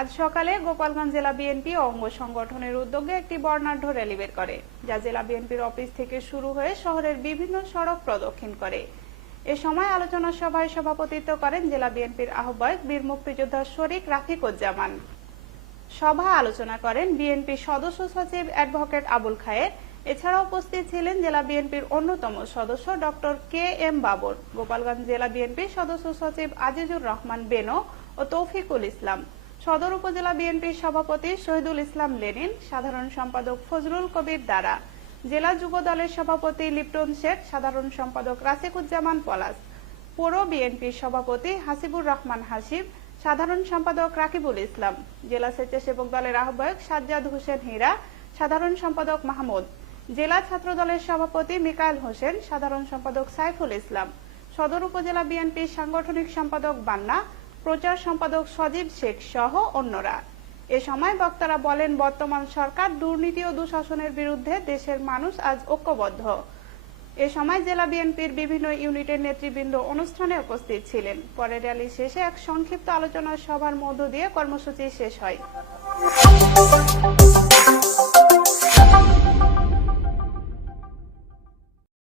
আজ সকালে গোপালগঞ্জ জেলা বিএনপি অঙ্গ সংগঠনের উদ্যোগে একটি বর্ণাঢ্য র্যালি বের করে, যা জেলা বিএনপির অফিস থেকে শুরু হয়ে শহরের বিভিন্ন সড়ক প্রদক্ষিণ করে। এ সময় আলোচনা সভায় সভাপতিত্ব করেন জেলা বিএনপির আহ্বায়ক বীর মুক্তিযোদ্ধা শরীক রাফিকুজ্জামান। সভা আলোচনা করেন বিএনপি সদস্য সচিব অ্যাডভোকেট আবুল খায়ের। এছাড়া উপস্থিত ছিলেন জেলা বিএনপির অন্যতম সদস্য doctor K M Babar, Gopalganj জেলা বিএনপির সদস্য সচিব আজিজুর রহমান বেনো ও তৌফিকুল ইসলাম। সদর উপজেলা বিএনপির সভাপতি শহীদুল ইসলাম লেনিন, সাধারণ সম্পাদক ফজলুল কবির দ্বারা জেলা যুব দলের সভাপতি লিপ্টন শেখ সাধারণ সম্পাদক রাসিকুজ্জামান পলাশ, পৌর বিএনপির সভাপতি হাসিবুর রহমান হাসিব, সাধারণ সম্পাদক রাকিবুল ইসলাম, জেলা স্বেচ্ছাসেবক দলের আহ্বায়ক সাজ্জাদ হোসেন হীরা, সাধারণ সম্পাদক মাহমুদ, জেলা ছাত্র দলের সভাপতি মিকাইল হোসেন, সাধারণ সম্পাদক সাইফুল ইসলাম, সদর উপজেলা বিএনপির সাংগঠনিক সম্পাদক বান্না প্রচার সম্পাদক সজীব শেখ সহ অন্যরা। এ সময় বক্তারা বলেন, বর্তমান সরকার দুর্নীতি ও দুঃশাসনের বিরুদ্ধে দেশের মানুষ আজ ঐক্যবদ্ধ। এ সময় জেলা বিএনপির বিভিন্ন ইউনিটের নেতৃবৃন্দ অনুষ্ঠানে উপস্থিত ছিলেন। পরে র্যালি শেষে এক সংক্ষিপ্ত আলোচনা সভার মধ্য দিয়ে কর্মসূচি শেষ হয়।